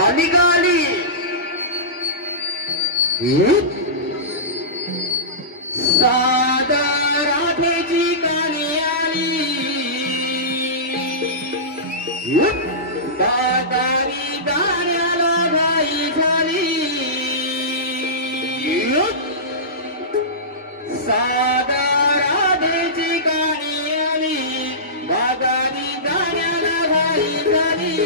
आली का आली साधा राधेची गाणी आली दादारी दाण्याला घाई झाली साधा राधेची गाणी आली दादारी दाण्याला घाई झाली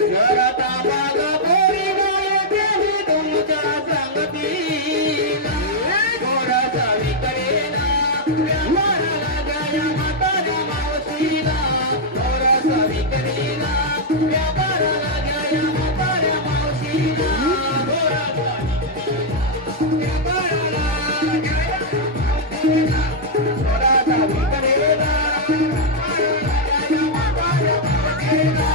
जरता बाग पोरी गाय केली तुमच्या संगतीला थोडासा विकरेला व्यापाराला गया म्हाताऱ्या मावशीला थोडासा विकरेला व्यापाराला गया म्हाताऱ्या मावशीला थोडासा व्यापाराला गया मावशीला थोडासा विकरेला व्यापाराला गया म्हाताऱ्या मावशीला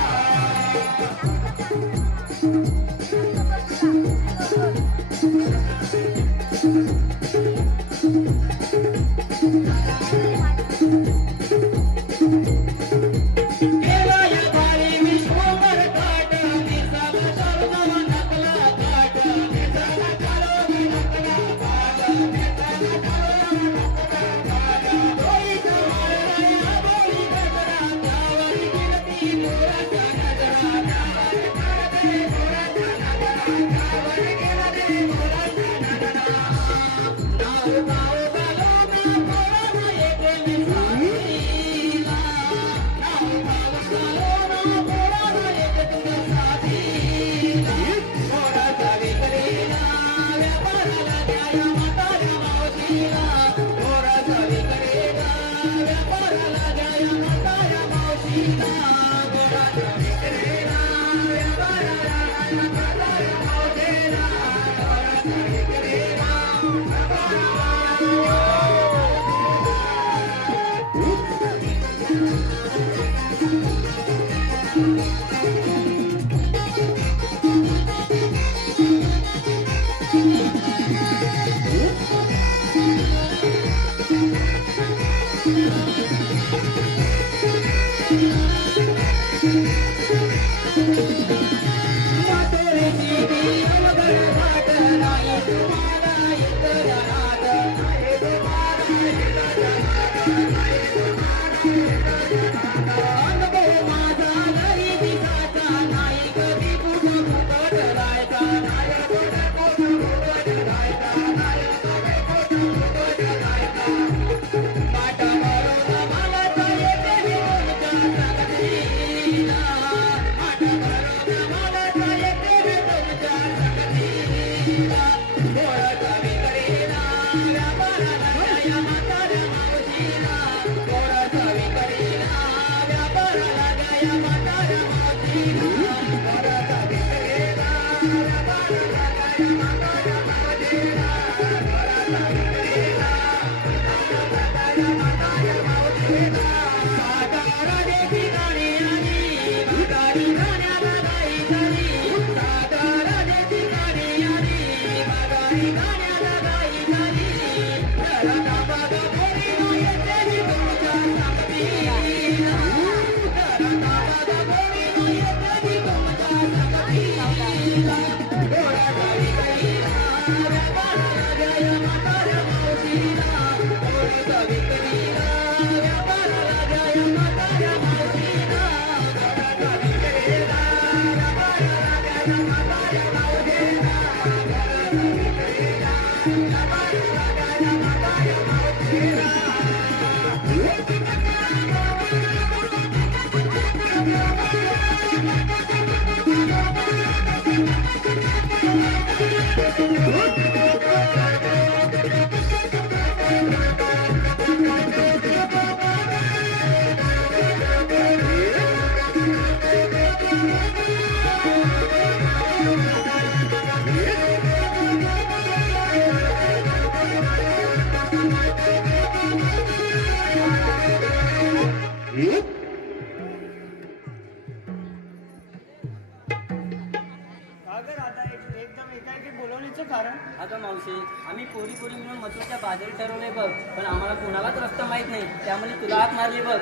अगं मावशी, आम्ही पोरी पोरी मिळून मथुराच्या बाजारी ठरवले बघ, पण आम्हाला कोणालाच रस्ता माहित नाही, त्यामुळे तुला हात मारली बघ.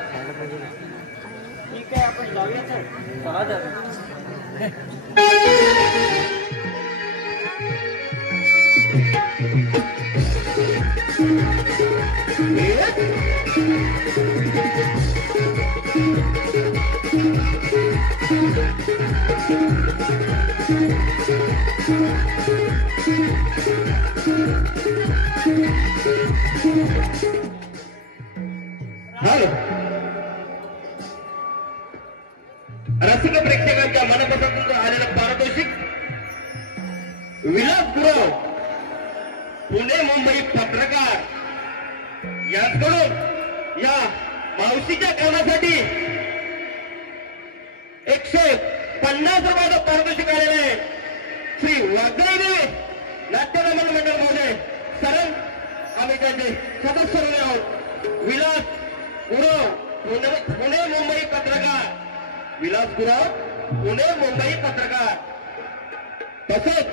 ठीक आहे, आपण जाऊया तर. चला तर. रसिक प्रेक्षकांच्या मनपसंत आलेलं पारितोषिक विलासपुराव पुणे मुंबई पत्रकार यांकडून या मावशीच्या कामासाठी 150 रुपयाचं पारितोषिक आलेलं आहे. श्री वाघराई देवी नाट्यरमण मंडळ महोदय सरण आम्ही त्यांचे सदस्य झाले आहोत. विलास गुरव पुणे मुंबई पत्रकार, विलास गुरव पुणे मुंबई पत्रकार, तसेच